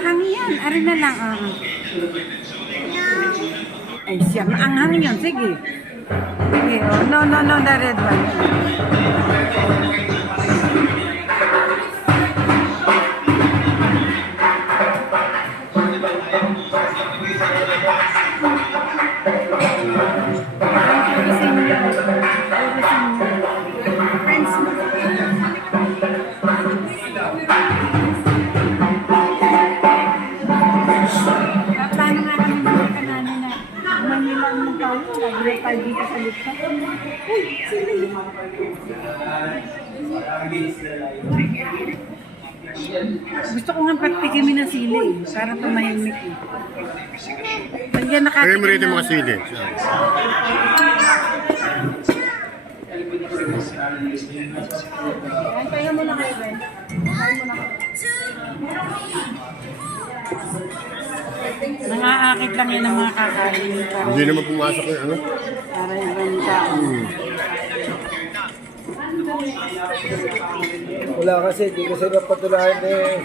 maanghang yan. Ari na lang. Ay, siya. Maanghang yun. Sige. Sige. Oh. No, no, no. The red one. Dito sa lista. Uy, sino yun? Gusto ko nga patikimin ng sili para tumahimik eh. Pagyan nakatikim Kaya mo rito mga sili. Kaya mo na kayo, Ben. Kaya mo na kayo. Nangaakit lang yun ang mga kakain. Hindi naman pumasok yung ano. Para ibang tao. Wala kasi, di kasi napatulaan eh.